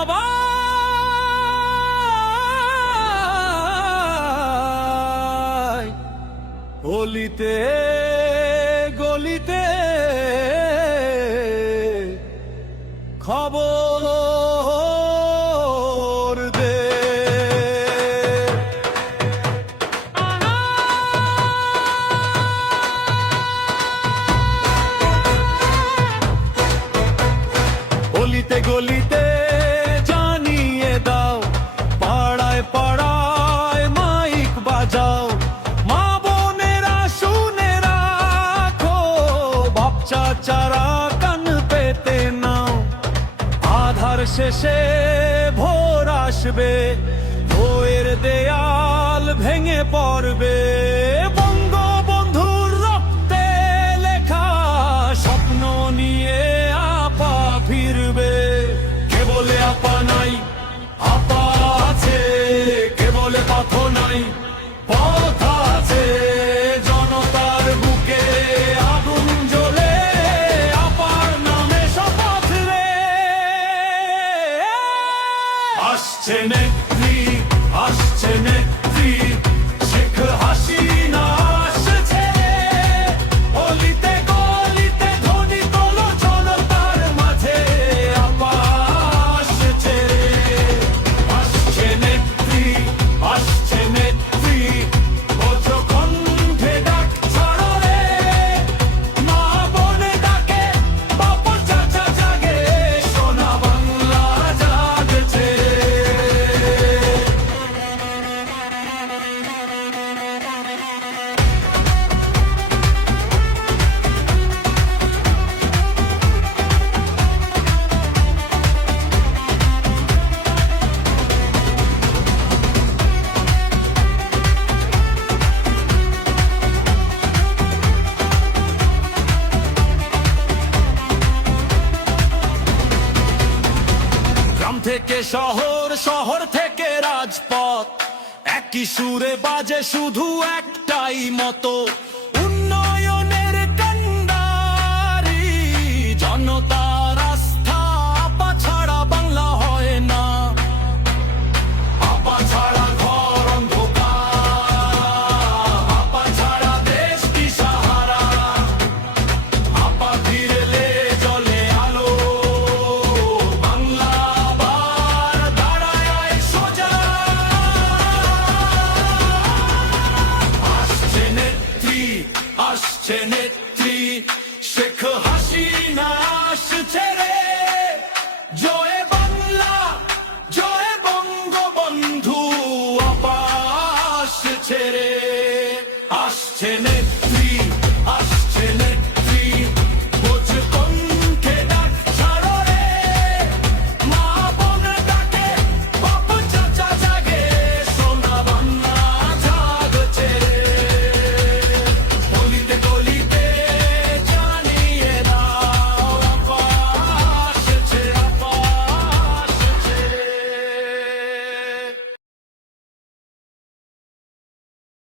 সবাই গলিতে গলিতে খবর দে। গলিতে গলিতে জানিয়ে দাও, পাড়ায় পাড়ায় মাইক বাজাও, মা বোনেরা শুনে রাখো, বাপ চাচারা কান পেতে নাও। আধার শেষে ভোর আসবে, বইয়ের দেয়াল ভেঙে পড়বে, বঙ্গবন্ধুর রক্তে লেখা স্বপ্ন নিয়ে আপা ফিরবে। কে বলে আপা নাই, আপা আছে, কে বলে পথ নাই, পথ আছে। জনতার বুকে আগুন জ্বলে, আপার নামে শপথ রে। আসছে নেত্রী, আসছে নেত্রী, শেখ হাসিনা আসছে। গলিতে গলিতে ধ্বনি তোলো, জনতার মাঝে আপা আসছে। আসছে নেত্রী, আসছে নেত্রী, বজ্রকণ্ঠে ডাক ছাড়ো রে। মা বনে ডাকে, বাপ চাচা জাগে, সোনা বাংলা জাগছে। গ্রাম থেকে শহর, শহর থেকে রাজপথ, একই সুরে বাজে শুধু একটাই মতো। উন্নয়নের কান্ডারি, জনতার আস্থা, আপা ছাড়া বাংলা হয় না। আপা ছাড়া ঘর অন্ধকার, আপা ছাড়া দেশ দিশাহারা। আপা ফিরলে জ্বলে আলো, বাংলা আবার দাঁড়ায় সোজা। আসছে নেত্রী, আসছে নেত্রী, শেখ হাসিনা আসছে।